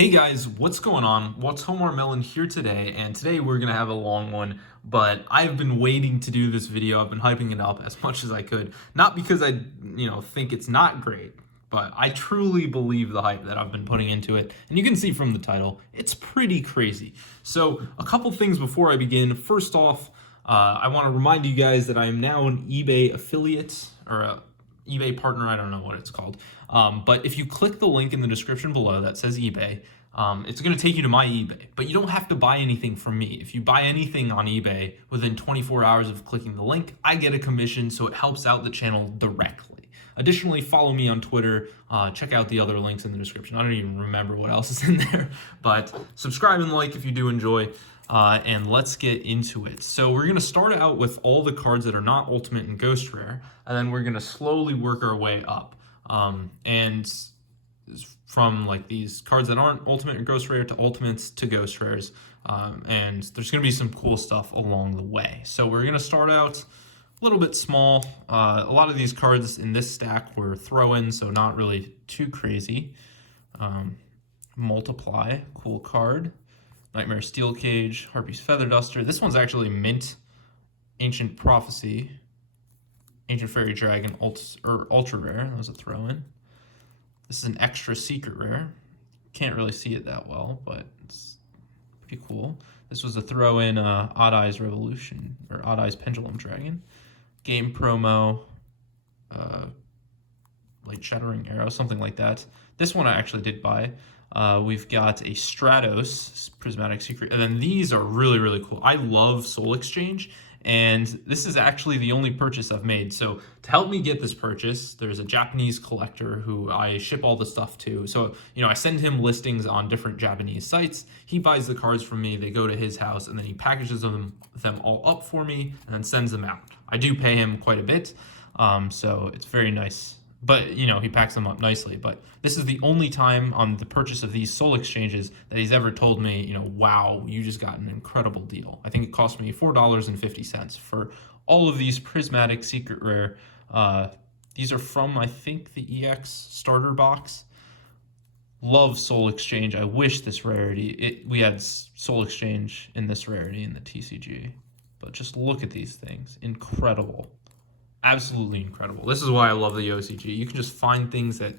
Hey guys, what's going on? Watomarmelon here today, and today we're gonna have a long one, but I've been waiting to do this video. I've been hyping it up as much as I could. Not because I, think it's not great, but I truly believe the hype that I've been putting into it. And you can see from the title, it's pretty crazy. So a couple things before I begin. First off, I want to remind you guys that I am now an eBay affiliate, or a eBay partner, I don't know what it's called. But if you click the link in the description below that says eBay, it's going to take you to my eBay. But you don't have to buy anything from me. If you buy anything on eBay within 24 hours of clicking the link, I get a commission, so it helps out the channel directly. Additionally, follow me on Twitter. Check out the other links in the description. I don't even remember what else is in there. But subscribe and like if you do enjoy. And let's get into it. So we're going to start out with all the cards that are not Ultimate and Ghost Rare, and then we're going to slowly work our way up. And from like these cards that aren't Ultimate or Ghost Rare to Ultimates to Ghost Rares. And there's going to be some cool stuff along the way. So we're going to start out a little bit small. A lot of these cards in this stack were throw-ins, so not really too crazy. Multiply, cool card. Nightmare Steel Cage, Harpy's Feather Duster. This one's actually mint. Ancient Prophecy, Ancient Fairy Dragon, Ultra Rare. That was a throw-in. This is an extra secret rare. Can't really see it that well, but it's pretty cool. This was a throw-in Odd Eyes Revolution, or Odd Eyes Pendulum Dragon. Game promo, like Shattering Arrow, something like that. This one I actually did buy. We've got a Stratos Prismatic Secret, and then these are really, really cool. I love Soul Exchange, and this is actually the only purchase I've made. So to help me get this purchase, there's a Japanese collector who I ship all the stuff to. So, I send him listings on different Japanese sites. He buys the cards from me, they go to his house, and then he packages them all up for me and then sends them out. I do pay him quite a bit, so it's very nice. But, he packs them up nicely. But this is the only time on the purchase of these Soul Exchanges that he's ever told me, wow, you just got an incredible deal. I think it cost me $4.50 for all of these Prismatic Secret Rare. These are from, I think, the EX starter box. Love Soul Exchange. I wish this rarity, we had Soul Exchange in this rarity in the TCG. But just look at these things. Incredible. Absolutely incredible. This is why I love the OCG. You can just find things that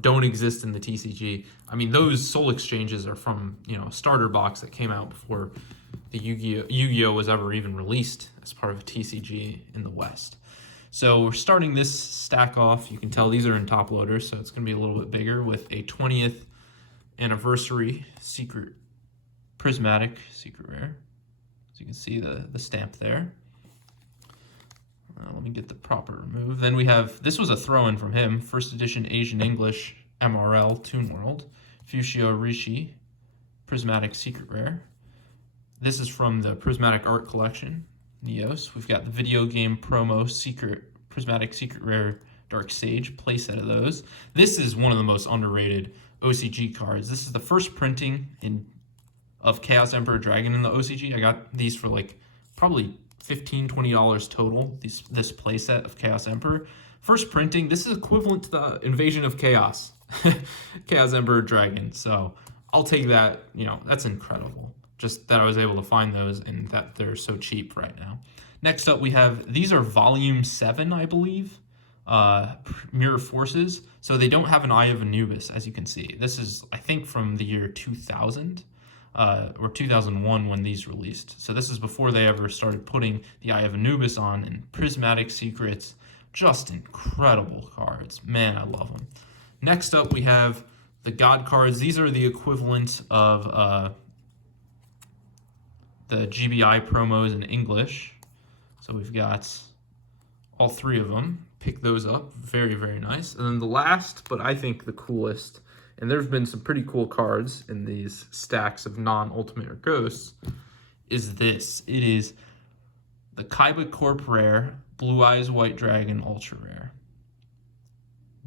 don't exist in the TCG. I mean, those Soul Exchanges are from a starter box that came out before the YuGiOh was ever even released as part of a TCG in the West. So we're starting this stack off. You can tell these are in top loaders, so it's going to be a little bit bigger with a 20th anniversary Prismatic Secret Rare. So you can see the stamp there. Let me get the proper remove. Then we have, this was a throw-in from him, first edition Asian English MRL Toon World, Fushio Rishi, Prismatic Secret Rare. This is from the Prismatic Art Collection, Neos. We've got the video game promo Prismatic Secret Rare Dark Sage, playset of those. This is one of the most underrated OCG cards. This is the first printing of Chaos Emperor Dragon in the OCG. I got these for like probably $15-$20 total, this playset of Chaos Emperor. First printing, this is equivalent to the Invasion of Chaos, Chaos Emperor Dragon. So I'll take that, that's incredible. Just that I was able to find those and that they're so cheap right now. Next up we have, these are volume 7, I believe, Mirror Forces. So they don't have an Eye of Anubis, as you can see. This is, I think, from the year 2000. Or 2001 when these released. So this is before they ever started putting the Eye of Anubis on, and Prismatic Secrets, just incredible cards. Man, I love them. Next up we have the God cards. These are the equivalent of the GBI promos in English. So we've got all 3 of them. Pick those up. Very, very nice. And then the last, but I think the coolest, and there's been some pretty cool cards in these stacks of non-Ultimate or Ghosts, is this. It is the Kaiba Corp Rare, Blue Eyes White Dragon Ultra Rare.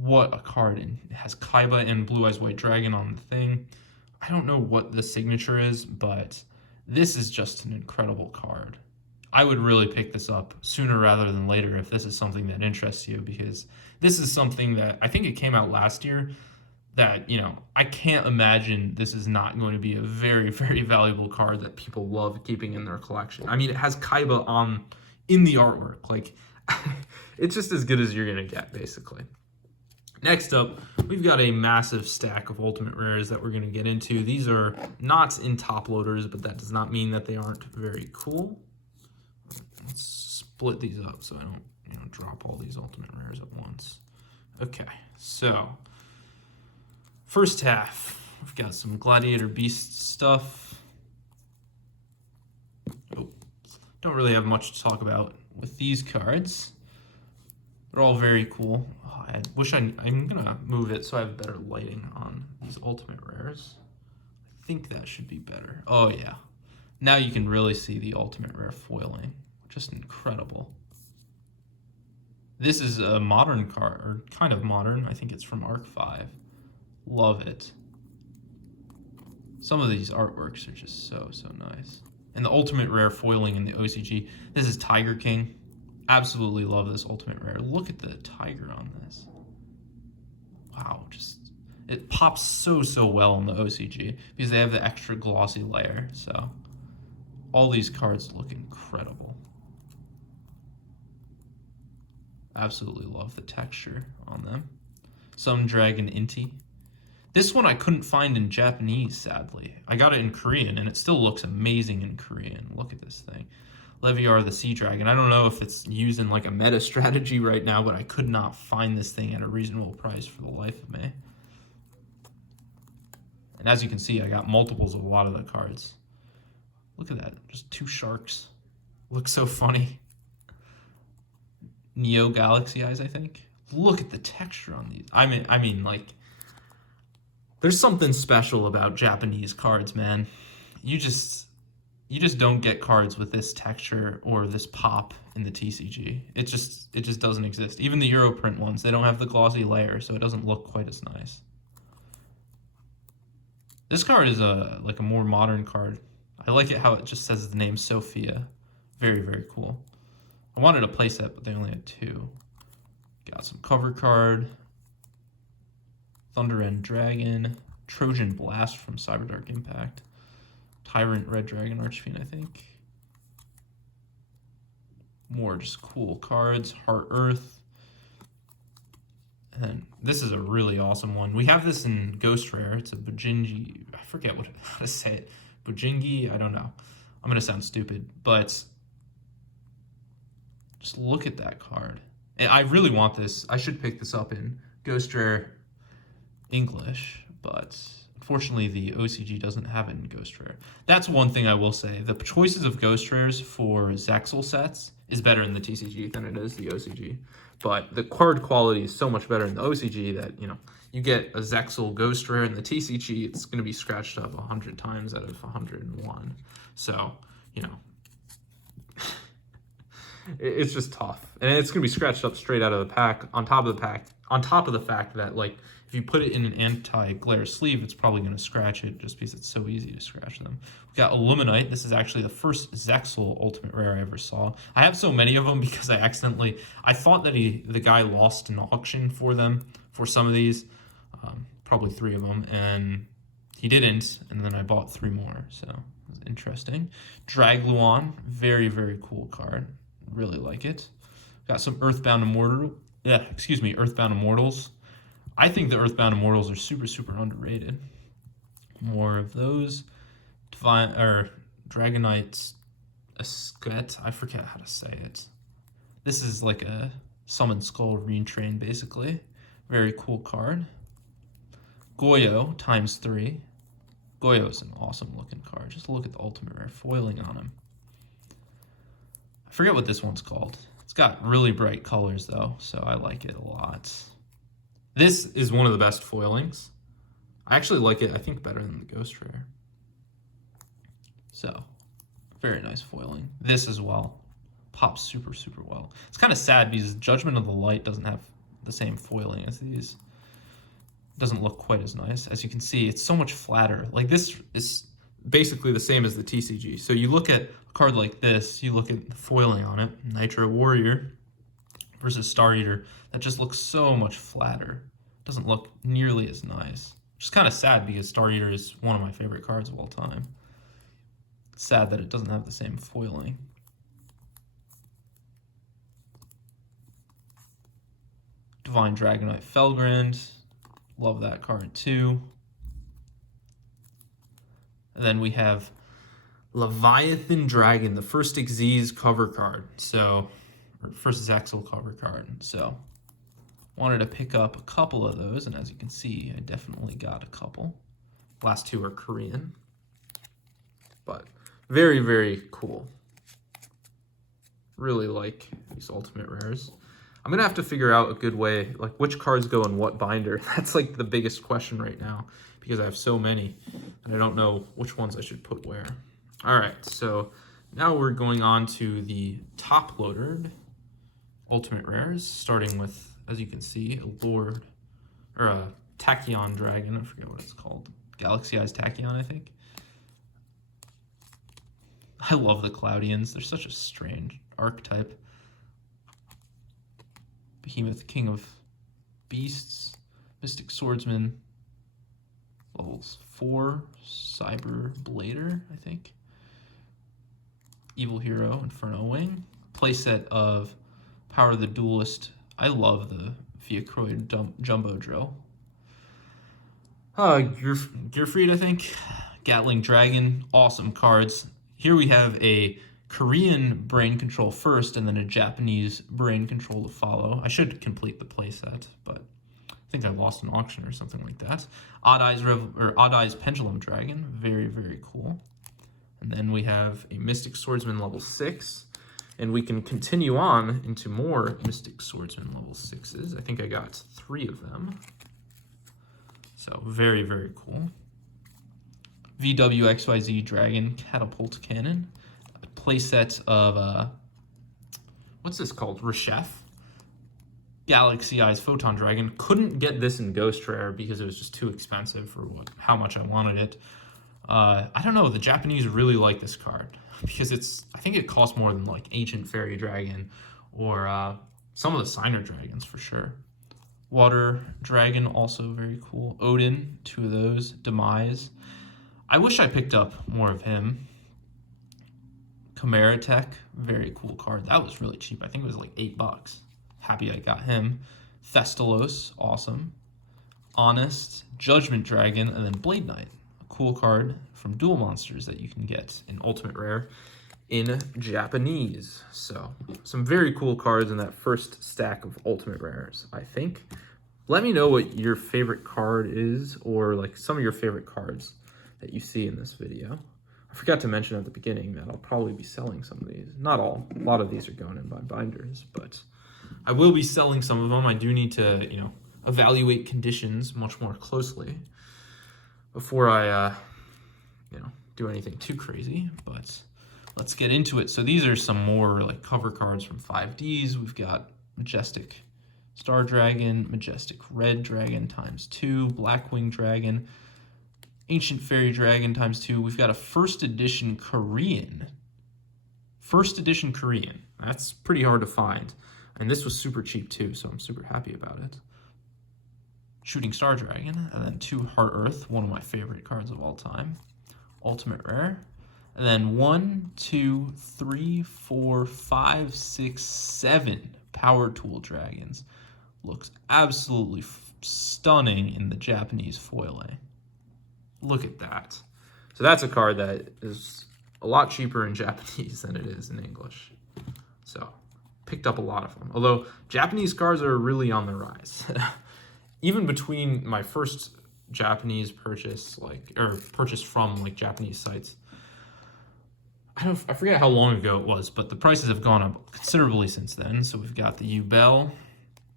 What a card. And it has Kaiba and Blue Eyes White Dragon on the thing. I don't know what the signature is, but this is just an incredible card. I would really pick this up sooner rather than later if this is something that interests you, because this is something that I think it came out last year. that, you know, I can't imagine this is not going to be a very, very valuable card that people love keeping in their collection. I mean, it has Kaiba on in the artwork. Like, it's just as good as you're going to get, basically. Next up, we've got a massive stack of ultimate rares that we're going to get into. These are not in top loaders, but that does not mean that they aren't very cool. Let's split these up so I don't, you know, drop all these ultimate rares at once. Okay, so first half, we've got some Gladiator Beast stuff. Oh, don't really have much to talk about with these cards. They're all very cool. Oh, I wish I'm gonna move it so I have better lighting on these ultimate rares. I think that should be better. Oh yeah. Now you can really see the ultimate rare foiling. Just incredible. This is a modern card, or kind of modern. I think it's from Arc 5. Love it. Some of these artworks are just so nice. And the ultimate rare foiling in the OCG. This is Tiger King. Absolutely love this ultimate rare. Look at the tiger on this. Wow, just it pops so well in the OCG because they have the extra glossy layer. So all these cards look incredible. Absolutely love the texture on them. Some Dragon Inti. This one I couldn't find in Japanese, sadly. I got it in Korean, and it still looks amazing in Korean. Look at this thing. Leviar the Sea Dragon. I don't know if it's using like a meta strategy right now, but I could not find this thing at a reasonable price for the life of me. And as you can see, I got multiples of a lot of the cards. Look at that. Just two sharks. Looks so funny. Neo Galaxy Eyes, I think. Look at the texture on these. I mean, like, there's something special about Japanese cards, man. You just don't get cards with this texture or this pop in the TCG. It just doesn't exist. Even the Europrint ones, they don't have the glossy layer, so it doesn't look quite as nice. This card is like a more modern card. I like it how it just says the name Sophia. Very cool. I wanted a playset, but they only had 2. Got some cover card. Thunder End Dragon. Trojan Blast from Cyberdark Impact. Tyrant Red Dragon Archfiend, I think. More just cool cards. Heart Earth. And this is a really awesome one. We have this in Ghost Rare. It's a Bujingi. I forget how to say it. Bujingi? I don't know. I'm going to sound stupid, but just look at that card. And I really want this. I should pick this up in Ghost Rare English, but unfortunately the OCG doesn't have it in Ghost Rare. That's one thing I will say. The choices of Ghost Rares for Zexal sets is better in the TCG than it is the OCG. But the card quality is so much better in the OCG that, you know, you get a Zexal Ghost Rare in the TCG, it's going to be scratched up 100 times out of 101. So, you know, it's just tough. And it's going to be scratched up straight out of the pack, on top of the fact that, like, if you put it in an anti-glare sleeve, it's probably going to scratch it just because it's so easy to scratch them. We've got Illuminite. This is actually the first Zexal Ultimate Rare I ever saw. I have so many of them because I thought that the guy lost an auction for them, for some of these, probably 3 of them, and he didn't, and then I bought 3 more, so it was interesting. Dragluon, very cool card. Really like it. Got some Earthbound Immortals. I think the Earthbound Immortals are super underrated. More of those. Dragonite Esquette. I forget how to say it. This is like a Summon Skull Retrain, basically. Very cool card. YuGiOh ×3. YuGiOh is an awesome looking card. Just look at the ultimate rare foiling on him. I forget what this one's called. It's got really bright colors though, so I like it a lot. This is one of the best foilings. I actually like it, I think, better than the Ghost Rare. So, very nice foiling. This as well. Pops super well. It's kind of sad because Judgment of the Light doesn't have the same foiling as these. It doesn't look quite as nice. As you can see, it's so much flatter. Like, this is basically the same as the TCG. So you look at a card like this, you look at the foiling on it, Nitro Warrior versus Star Eater, that just looks so much flatter. Doesn't look nearly as nice. Which is kind of sad because Star Eater is one of my favorite cards of all time. It's sad that it doesn't have the same foiling. Divine Dragonite Felgrand. Love that card too. And then we have Leviathan Dragon, the first Xyz cover card. So, or first Zexal cover card. So, wanted to pick up a couple of those, and as you can see, I definitely got a couple. Last two are Korean. But very, very cool. Really like these ultimate rares. I'm gonna have to figure out a good way, like which cards go in what binder. That's like the biggest question right now because I have so many and I don't know which ones I should put where. All right, so now we're going on to the top loaded ultimate rares, starting with, as you can see, a Lord, or a Tachyon Dragon, I forget what it's called. Galaxy Eyes Tachyon, I think. I love the Cloudians. They're such a strange archetype. Behemoth, King of Beasts, Mystic Swordsman, levels 4, Cyber Blader, I think. Evil Hero, Inferno Wing. Playset of Power the Duelist. I love the Viacroid Jumbo Drill. Gearfried, I think. Gatling Dragon, awesome cards. Here we have a Korean Brain Control first, and then a Japanese Brain Control to follow. I should complete the playset, but I think I lost an auction or something like that. Odd Eyes Pendulum Dragon, very, very cool. And then we have a Mystic Swordsman level 6, and we can continue on into more Mystic Swordsman level 6s. I think I got 3 of them. So very, very cool. VWXYZ Dragon Catapult Cannon. A playset of, what's this called? Reshef. Galaxy Eyes Photon Dragon. Couldn't get this in Ghost Rare because it was just too expensive for how much I wanted it. I don't know, the Japanese really like this card because I think it costs more than like Ancient Fairy Dragon or some of the Signer Dragons for sure. Water Dragon, also very cool. Odin, 2 of those. Demise. I wish I picked up more of him. Chimera Tech, very cool card. That was really cheap. I think it was like $8. Happy I got him. Thestalos, awesome. Honest, Judgment Dragon, and then Blade Knight. A cool card from Duel Monsters that you can get in Ultimate Rare in Japanese. So, some very cool cards in that first stack of Ultimate Rares, I think. Let me know what your favorite card is, or like some of your favorite cards that you see in this video. I forgot to mention at the beginning that I'll probably be selling some of these. Not all. A lot of these are going in my binders, but I will be selling some of them. I do need to, evaluate conditions much more closely before I, do anything too crazy, but let's get into it. So these are some more like cover cards from 5Ds. We've got Majestic Star Dragon, Majestic Red Dragon ×2, Blackwing Dragon, Ancient Fairy Dragon ×2. We've got a first edition Korean. First edition Korean. That's pretty hard to find. And this was super cheap too, so I'm super happy about it. Shooting Star Dragon, and then 2 Heart Earth, one of my favorite cards of all time. Ultimate Rare. And then 1, 2, 3, 4, 5, 6, 7 Power Tool Dragons. Looks absolutely stunning in the Japanese foiling. Look at that. So that's a card that is a lot cheaper in Japanese than it is in English. So picked up a lot of them. Although Japanese cards are really on the rise. Even between my first Japanese purchase, purchase from Japanese sites, I forget how long ago it was, but the prices have gone up considerably since then. So we've got the Yubel,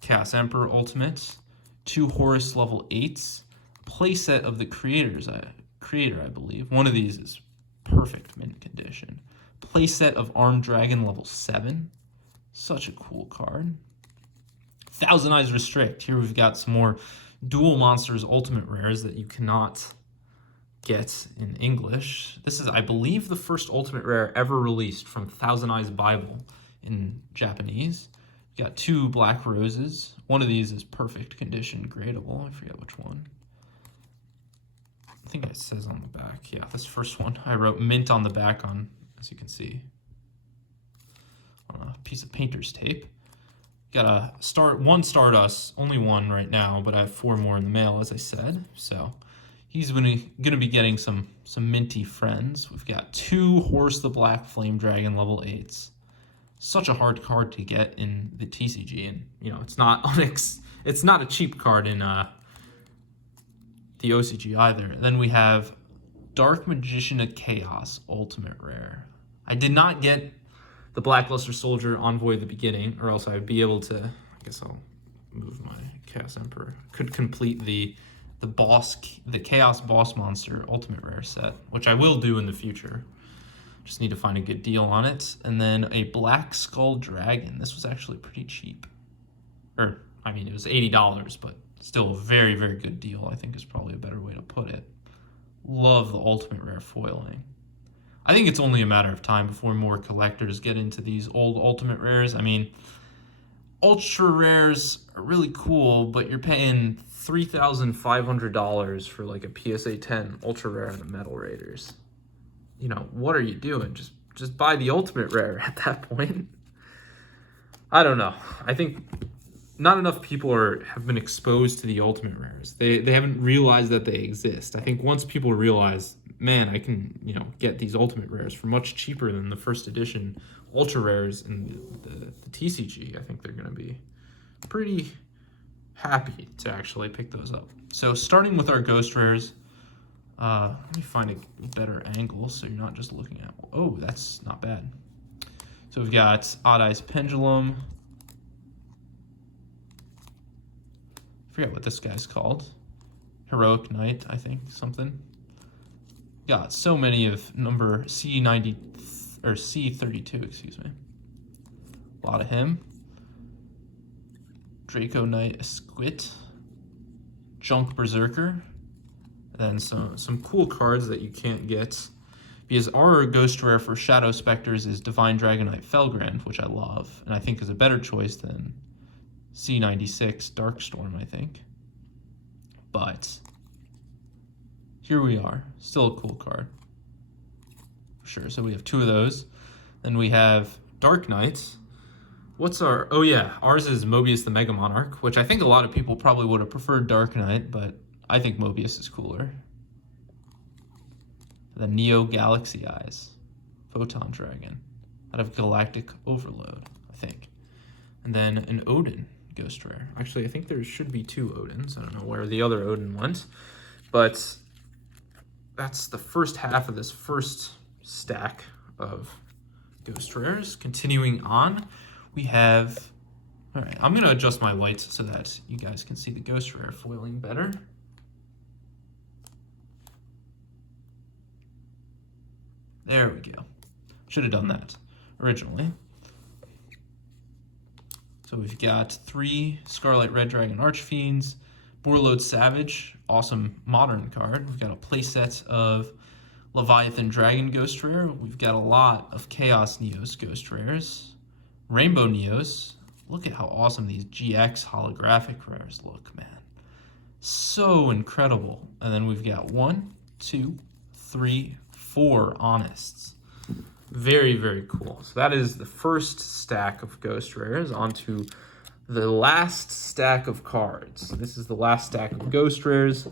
Chaos Emperor Ultimate, 2 Horus level 8s, playset of the creator, I believe. One of these is perfect mint condition. Playset of Armed Dragon level 7. Such a cool card. Thousand Eyes Restrict. Here we've got some more Duel Monsters Ultimate Rares that you cannot get in English. This is, I believe, the first Ultimate Rare ever released from Thousand Eyes Bible in Japanese. Got 2 black roses. One of these is perfect condition, gradable. I forget which one. I think it says on the back. Yeah, this first one. I wrote mint on the back on, as you can see, on a piece of painter's tape. Got one Stardust, only one right now, but I have 4 more in the mail, as I said. So he's gonna be getting some minty friends. We've got 2 Horse the Black Flame Dragon level 8s. Such a hard card to get in the TCG, and you know it's not a cheap card in the OCG either. And then we have Dark Magician of Chaos Ultimate Rare. I did not get the Blackluster Soldier Envoy at the beginning, or else I'd be able to, I guess I'll move my Chaos Emperor, could complete the Chaos Boss Monster Ultimate Rare set, which I will do in the future. Just need to find a good deal on it. And then a Black Skull Dragon. This was actually pretty cheap. Or, I mean, it was $80, but still a very, very good deal, I think is probably a better way to put it. Love the Ultimate Rare foiling. I think it's only a matter of time before more collectors get into these old Ultimate Rares. I mean, Ultra Rares are really cool, but you're paying $3,500 for like a PSA 10 Ultra Rare on the Metal Raiders. You know, what are you doing? Just buy the Ultimate Rare at that point. I don't know. I think not enough people have been exposed to the Ultimate Rares. They haven't realized that they exist. I think once people realize, man, I can, you know, get these Ultimate Rares for much cheaper than the first edition Ultra Rares in the TCG, I think they're going to be pretty happy to actually pick those up. So starting with our Ghost Rares, let me find a better angle so you're not just looking at, oh, that's not bad. So we've got Odd Eyes Pendulum. I forget what this guy's called. Heroic Knight, I think, something. Got so many of number C90 or C32, excuse me. A lot of him. Draco Knight Esquit. Junk Berserker. And then some cool cards that you can't get, because our Ghost Rare for Shadow Specters is Divine Dragonite Felgrand, which I love, and I think is a better choice than C96 Darkstorm, I think. But here we are, still a cool card. Sure, so we have 2 of those. Then we have Dark Knights. What's our, oh yeah, ours is Mobius the Mega Monarch, which I think a lot of people probably would have preferred Dark Knight, but I think Mobius is cooler. The Neo Galaxy Eyes, Photon Dragon, out of Galactic Overload, I think. And then an Odin Ghost Rare. Actually, I think there should be 2 Odins. I don't know where the other Odin went, but that's the first half of this first stack of Ghost Rares. Continuing on, we have, all right, I'm gonna adjust my lights so that you guys can see the Ghost Rare foiling better. There we go. Should have done that originally. So we've got 3 Scarlet Red Dragon Archfiends, Borload Savage, awesome modern card. We've got a playset of Leviathan Dragon Ghost Rare. We've got a lot of Chaos Neos Ghost Rares. Rainbow Neos. Look at how awesome these GX holographic rares look, man. So incredible. And then we've got 1, 2, 3, 4 Honests. Very, very cool. So that is the first stack of Ghost Rares. Onto the last stack of cards. This is the last stack of Ghost Rares.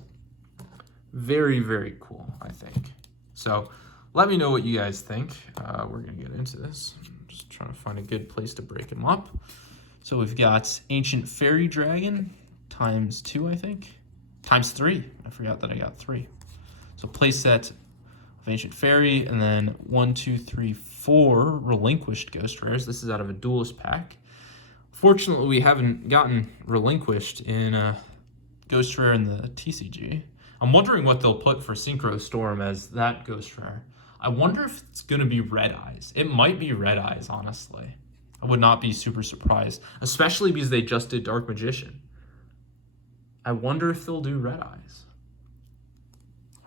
Very, very cool, I think. So let me know what you guys think. We're going to get into this. I'm just trying to find a good place to break them up. So we've got Ancient Fairy Dragon times 2, I think. Times 3. I forgot that I got 3. So playset of Ancient Fairy, and then 1, 2, 3, 4 Relinquished Ghost Rares. This is out of a Duelist pack. Fortunately, we haven't gotten Relinquished in Ghost Rare in the TCG. I'm wondering what they'll put for Synchro Storm as that Ghost Rare. I wonder if it's going to be Red Eyes. It might be Red Eyes, honestly. I would not be super surprised, especially because they just did Dark Magician. I wonder if they'll do Red Eyes.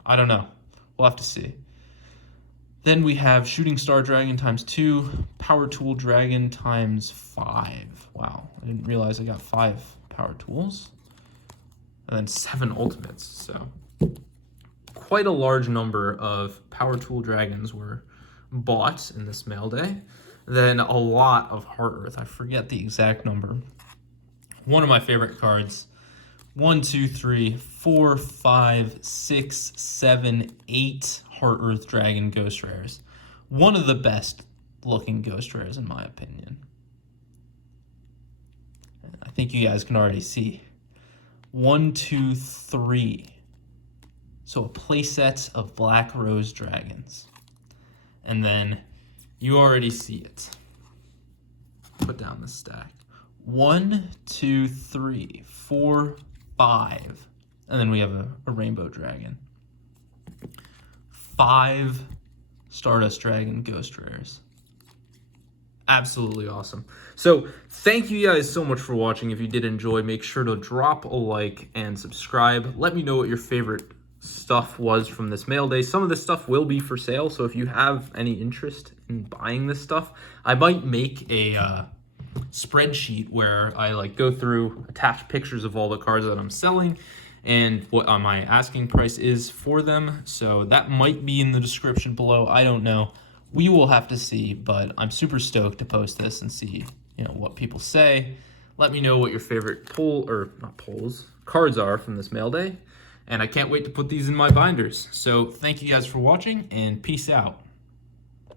I don't know. We'll have to see. Then we have Shooting Star Dragon ×2, Power Tool Dragon ×5. Wow, I didn't realize I got 5 Power Tools. And then 7 Ultimates, so quite a large number of Power Tool Dragons were bought in this mail day. Then a lot of Heart Earth. I forget the exact number. One of my favorite cards. 1, 2, 3, 4, 5, 6, 7, 8 Heart Earth Dragon Ghost Rares. One of the best looking Ghost Rares in my opinion. I think you guys can already see. 1, 2, 3. So a playset of Black Rose Dragons. And then you already see it. Put down the stack. 1, 2, 3, 4, 5. And then we have a Rainbow Dragon. 5 Stardust Dragon Ghost Rares. Absolutely awesome. So thank you guys so much for watching. If you did enjoy, make sure to drop a like and subscribe. Let me know what your favorite stuff was from this mail day. Some of this stuff will be for sale, so if you have any interest in buying this stuff, I might make a spreadsheet where I like go through, attach pictures of all the cards that I'm selling and what my asking price is for them. So that might be in the description below. I don't know. We will have to see, but I'm super stoked to post this and see, what people say. Let me know what your favorite cards are from this mail day. And I can't wait to put these in my binders. So thank you guys for watching, and peace out.